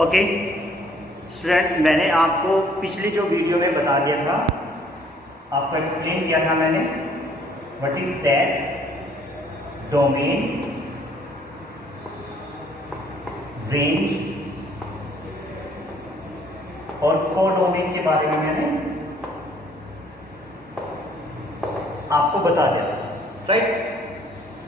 Okay students, मैंने आपको पिछली जो वीडियो में बता दिया था, आपको एक्सप्लेन किया था मैंने what is set, domain, range और कोडोमेन के बारे में मैंने आपको बता दिया था, राइट।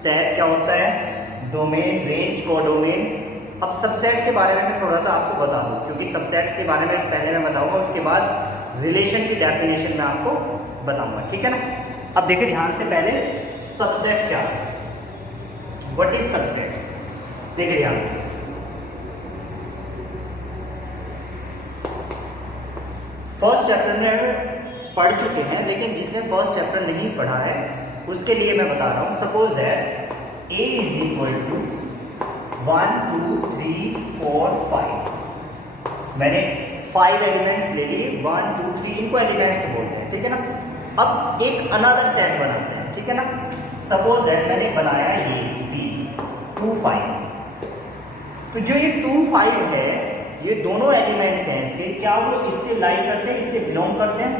सेट क्या होता है, डोमेन, रेंज, कोडोमेन। अब सबसेट के बारे में मैं थोड़ा सा आपको बता दूं, क्योंकि सबसेट के बारे में पहले मैं बताऊंगा, उसके बाद रिलेशन की डेफिनेशन में आपको बताऊंगा, ठीक है ना। अब देखिए ध्यान से, पहले सबसेट क्या है, व्हाट इज सबसेट, देखिए ध्यान से। फर्स्ट चैप्टर में पढ़ चुके हैं, लेकिन जिसने फर्स्ट चैप्टर नहीं पढ़ा है उसके लिए मैं बता रहा हूं। Suppose that A is equal to 1 2 3 4 5। मैंने 5 एलिमेंट्स ले लिए, 1 2 3, इनको एलिमेंट्स बोलते हैं, ठीक है ना। अब एक अनदर सेट बनाते हैं, ठीक है ना। सपोज दैट मैंने बनाया ये बी 2 5। तो जो ये 2 5 है, ये दोनों एलिमेंट्स हैं इसके, क्या वो इससे लाई करते हैं, इससे बिलोंग करते हैं।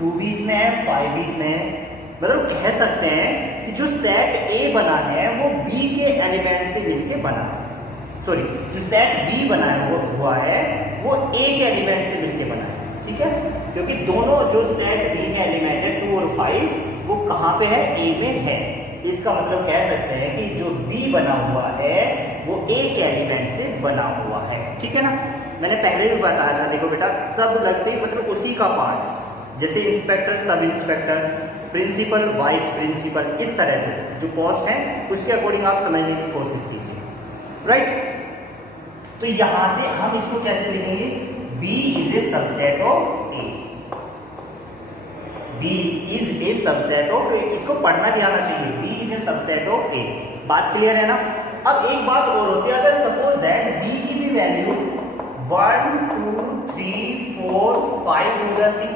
2 भी इसमें है, 5 भी इसमें है। मतलब कह सकते हैं कि जो सेट ए बना है वो बी के एलिमेंट से मिलके बना है। सॉरी, जो सेट बी बना हुआ है वो ए के एलिमेंट से मिलके बना है, ठीक है। क्योंकि दोनों जो सेट बी में एलिमेंट है 2 और 5, वो कहाँ पे है, ए में है। इसका मतलब कह सकते हैं कि जो बी बना हुआ है वो ए के एलिमेंट से बना हुआ है, ठीक है ना। मैंने पहले भी बताया था, देखो बेटा, सब लगते ही मतलब उसी का पार्ट, जैसे inspector, sub inspector, principal, vice principal, इस तरह से जो पोस्ट है उसके अकॉर्डिंग आप समझने की कोशिश कीजिए, राइट। तो यहां से हम इसको कैसे लिखेंगे, B is a subset of A, B is a subset of A। इसको पढ़ना भी आना चाहिए, B is a subset of A। बात क्लियर है ना। अब एक बात और होती है, अगर सपोज दैट B की भी वैल्यू 1 2 3 4 5 हो जाती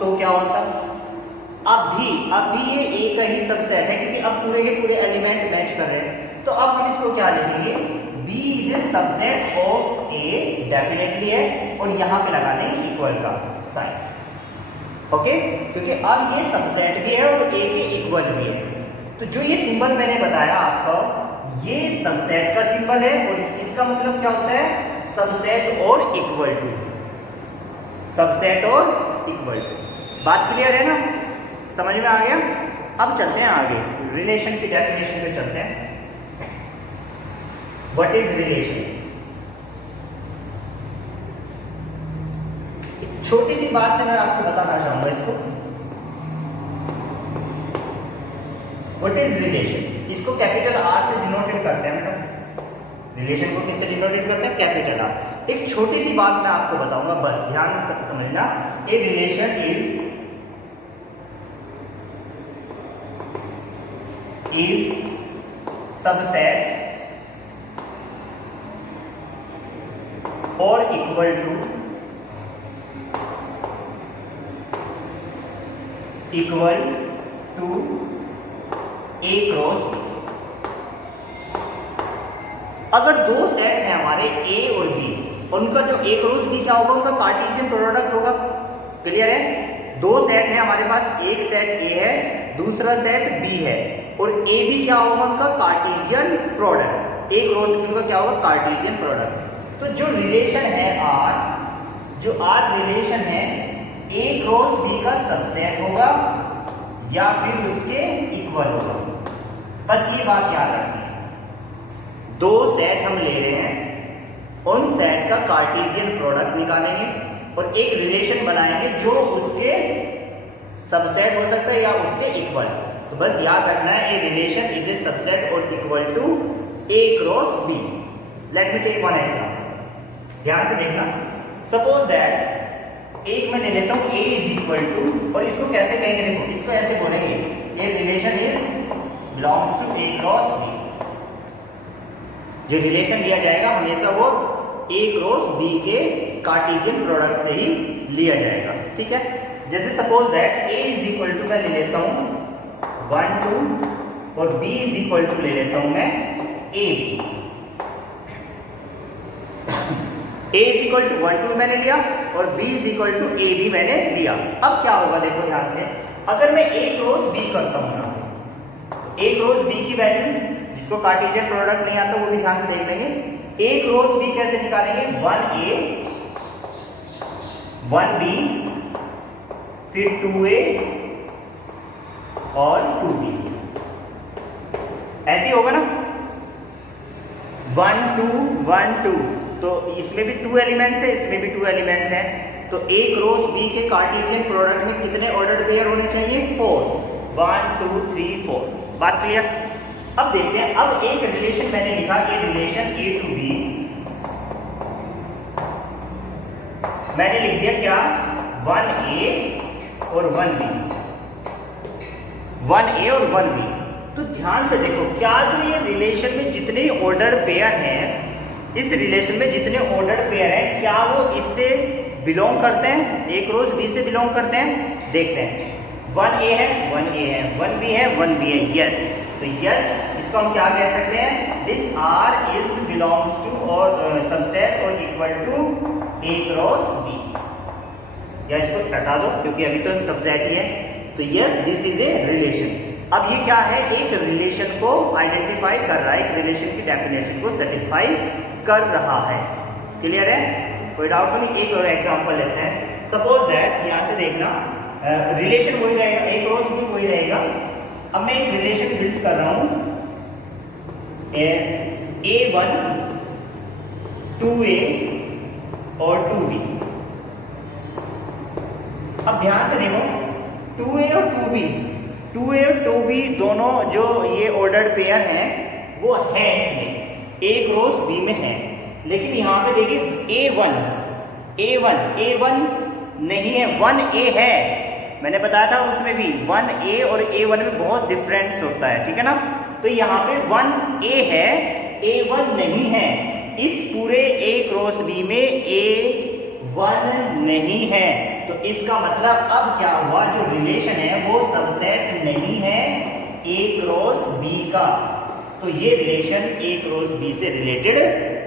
तो क्या होता। अब भी ये A का ही सबसेट है, क्योंकि अब पूरे के पूरे एलिमेंट मैच कर रहे हैं। तो अब हम इसको क्या लिखेंगे, B is a subset of A, definitely है, और यहां पे लगा दें इक्वल का साइन, ओके। क्योंकि अब ये सबसेट भी है और A के इक्वल भी है। तो जो ये सिंबल मैंने बताया आपको, ये सबसेट का सिंबल है, और इसका मतलब क्या होता है, सबसेट और इक्वल टू, सबसेट और इक्वल टू। बात क्लियर है ना, समझ में आ गया। अब चलते हैं आगे, रिलेशन की डेफिनेशन पे चलते हैं। व्हाट इज रिलेशन, एक छोटी सी बात से मैं आपको बताना चाहूंगा इसको। व्हाट इज रिलेशन, इसको कैपिटल आर से डिनोटेड करते हैं हम। रिलेशन को किससे डिनोटेड करते हैं, कैपिटल आर। एक छोटी सी बात मैं आपको बताऊंगा, बस ध्यान से समझना। ए रिलेशन इज सबसेट और equal to A cross B. अगर दो सेट हैं हमारे ए और बी, और उनका जो ए क्रॉस बी क्या होगा, उनका कार्टेशियन प्रोडक्ट होगा। क्लियर है। दो सेट है हमारे पास, एक सेट ए है, दूसरा सेट बी है, और ए बी क्या होगा, उनका कार्टेशियन प्रोडक्ट। ए क्रॉस बी उनका क्या होगा, कार्टेशियन प्रोडक्ट। तो जो रिलेशन है आर, जो आर रिलेशन है, ए क्रॉस बी का सबसेट होगा या फिर उसके इक्वल होगा। बस ये बात याद रखनी है। दो सेट हम ले रहे हैं, उन सेट का कार्टेशियन प्रोडक्ट निकालेंगे और एक रिलेशन बनाएंगे जो उसके सबसेट हो सकता है या उसके इक्वल। तो बस याद रखना है, A relation is a subset और equal to A cross B. Let me take one example, ध्यान से देखना। सपोज दैट एक मैं ले लेता हूं ए इज इक्वल टू, और इसको कैसे कहेंगे, देखो इसको ऐसे बोलेंगे, A relation is belongs to A cross B. जो रिलेशन लिया जाएगा हमेशा वो ए क्रॉस बी के कार्टेशियन प्रोडक्ट से ही लिया जाएगा, ठीक है। जैसे suppose that A is equal to मैं ले लेता हूं 1 2, और बी इज इक्वल टू ले लेता हूं मैं A B. A is equal to 1 2 मैंने लिया और B is equal to A भी मैंने लिया। अब क्या होगा देखो ध्यान से, अगर मैं A क्रॉस B करता हूं ना, A क्रॉस B की वैल्यू, जिसको कार्टेशियन प्रोडक्ट नहीं आता वो भी ध्यान से देख लेंगे। A क्रॉस B कैसे निकालेंगे, 1A 1B फिर 2A और 2B, ऐसे होगा ना, 1 2 1 2, तो इसमें भी 2 एलिमेंट्स है, इसमें भी 2 एलिमेंट्स हैं, तो A क्रॉस B के कार्टेशियन प्रोडक्ट में कितने ऑर्डर्ड पेयर होने चाहिए, 4, 1 2 3 4। बात क्लियर। अब देखते हैं, अब एक रिलेशन मैंने लिखा, ये रिलेशन A टू B मैंने लिख दिया क्या, 1A और 1B, 1A और 1B। तो ध्यान से देखो, क्या जो ये रिलेशन में जितने ऑर्डर पेयर हैं, इस रिलेशन में जितने ऑर्डर पेयर हैं, क्या वो इससे बिलोंग करते हैं, A क्रॉस B से बिलोंग करते हैं। देखते हैं, 1A है 1A है, 1B है 1B है, यस। तो यस, इसको हम क्या कह सकते हैं, this R is belongs to और सबसेट और equal to A cross B। या इसको हटा दो क्योंकि अभी तो सबसेट ही है। तो yes, this is a relation. अब ये क्या है, एक रिलेशन को आइडेंटिफाई कर रहा है, एक रिलेशन की डेफिनेशन को सेटिस्फाई कर रहा है। क्लियर है, कोई डाउट तो नहीं। एक और एग्जांपल लेते हैं। सपोज दैट, यहां से देखना, रिलेशन वही रहेगा, A क्रॉस B वही रहेगा। अब मैं एक रिलेशन बिल्ड कर रहा हूं, A1 2A और 2B। अब ध्यान से देखो, 2A और 2B, 2A और 2B दोनों जो ये ऑर्डर्ड पेयर हैं वो है इसमें, A क्रॉस B में है। लेकिन यहाँ पे देखिए A1 नहीं है, 1A है। मैंने बताया था उसमें भी 1A और A1 में बहुत डिफरेंस होता है, ठीक है ना। तो यहाँ पे 1A है, A1 नहीं है। इस पूरे A क्रॉस B में A1 नहीं है। तो इसका मतलब अब क्या हुआ, जो रिलेशन है वो सबसेट नहीं है A क्रॉस B का। तो ये रिलेशन A क्रॉस B से रिलेटेड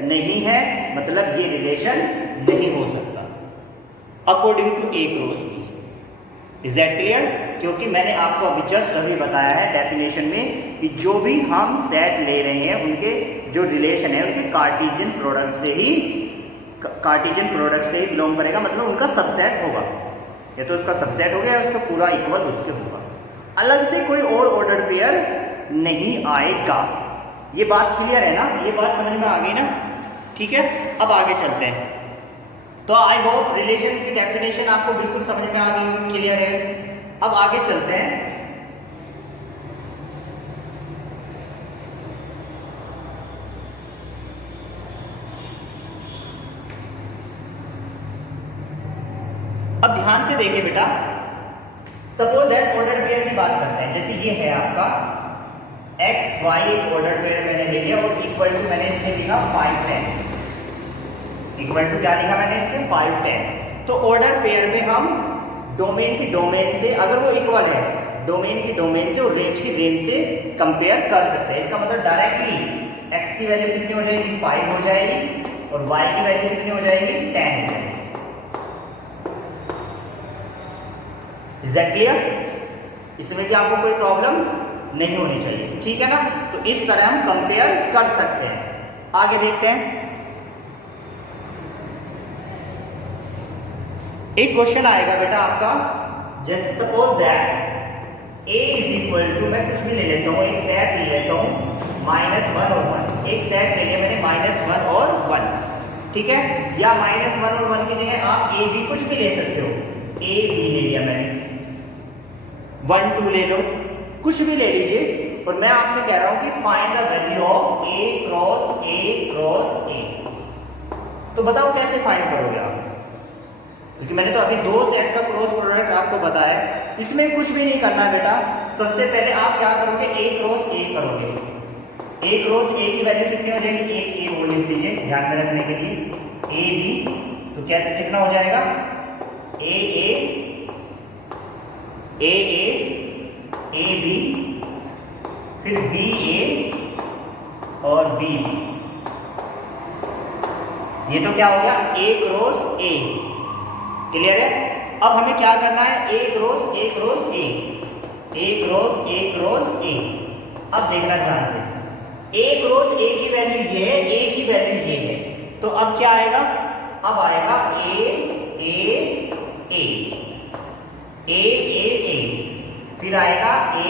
नहीं है, मतलब ये रिलेशन नहीं हो सकता according to A cross B। Is that clear? क्योंकि मैंने आपको अभी जस्ट अभी बताया है डेफिनेशन में कि जो भी हम सेट ले रहे हैं उनके जो रिलेशन है उनके कार्टेशियन प्रोडक्ट से ही बिलोंग करेगा, मतलब उनका सबसेट होगा। या तो उसका सबसेट हो गया, उसका पूरा इक्वल उसके होगा, अलग से कोई और ऑर्डर पेयर नहीं आएगा। ये बात क्लियर है ना, ये बात समझ में आ गई ना, ठीक है। अब आगे चलते हैं। तो आई होप रिलेशन की डेफिनेशन आपको बिल्कुल समझ में आ गई होगी, क्लियर है। अब आगे चलते हैं। अब ध्यान से देखिए बेटा, सपोज दैट ऑर्डर पेयर की बात करते हैं। जैसे ये है आपका एक्स वाई, एक ऑर्डर पेयर मैंने ले लिया और इक्वल टू मैंने इसमें लिखा 5 10, इक्वल टू क्या लिखा मैंने इसके 5 10। तो ऑर्डर पेयर में हम डोमेन की डोमेन से, अगर वो इक्वल है, डोमेन की डोमेन से और रेंज की रेंज से कंपेयर कर सकते हैं। इसका मतलब डायरेक्टली एक्स की वैल्यू कितनी हो जाएगी, 5 हो जाएगी, और वाई की वैल्यू कितनी हो जाएगी, 10 हो जाएगी। Is that clear? इसमें भी आपको कोई प्रॉब्लम नहीं होनी चाहिए, ठीक है ना। तो इस तरह हम कंपेयर कर सकते हैं। आगे देखते हैं। एक क्वेश्चन आएगा बेटा आपका, जैसे suppose that A is equal to, मैं कुछ भी ले लेता हूँ, एक सेट ले लेता हूँ -1 और 1। एक सेट ले लिया मैंने -1 और 1, ठीक है। या -1 और 1 की जगह आप A B कुछ भी ले सकते हो। A B ले लिया मैंने, 1 2 ले लो, कुछ भी ले लीजिए। और मैं आपसे कह रहा हूं कि find the value of A cross A। तो बताओ कैसे फाइंड करोगे आप, क्योंकि मैंने तो अभी 2 सेट का क्रॉस प्रोडक्ट आपको बताया। इसमें कुछ भी नहीं करना बेटा। सबसे पहले आप क्या करोगे, A क्रॉस A करोगे। A क्रॉस A की वैल्यू कितनी हो जाएगी, एक A वो लिख लीजिए ध्यान में रखने के लिए, A B। तो क्या कितना हो जाएगा, A B, फिर B A और B B। ये तो क्या हो गया A क्रॉस A, क्लियर है। अब हमें क्या करना है, A cross A cross A, A cross A cross A। अब देखना ध्यान से, A क्रॉस A की वैल्यू ये है, A की वैल्यू ये है, तो अब क्या आएगा, अब आएगा A A A A A A, फिर आएगा A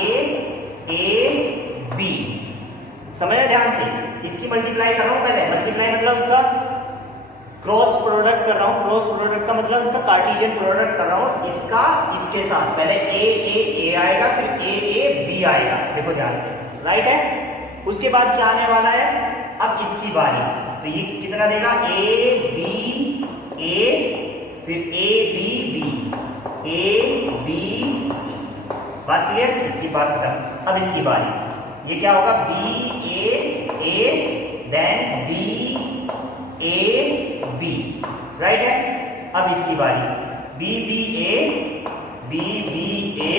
A B। समझना ध्यान से, इसकी मल्टीप्लाई कर रहा हूं पहले, मल्टीप्लाई मतलब उसका क्रॉस प्रोडक्ट कर रहा हूं, क्रॉस प्रोडक्ट का मतलब इसका कार्टेशियन प्रोडक्ट कर रहा हूं, इसका इसके साथ, पहले A आएगा, फिर A B आएगा, देखो ध्यान से, राइट है। उसके बाद क्या आने वाला है, अब इसकी बारी, तो ये कितना देगा A B A, फिर A B B A B, बात क्लियर, इसकी बात खत्म। अब इसकी बारी, ये क्या होगा B A then B A B, right है। अब इसकी बारी B B A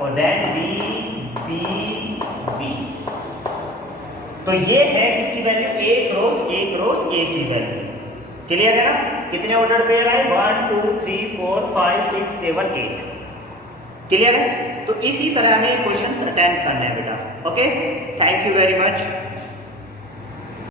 और देन B B। तो ये है किसकी वैल्यू, A क्रॉस A की वैल्यू, क्लियर है ना। कितने ऑर्डर पेयर आए, 1 2 3 4 5 6 7 8, क्लियर है। तो इसी तरह हमें क्वेश्चंस अटेम्प्ट करना है बेटा, okay. Thank you very much.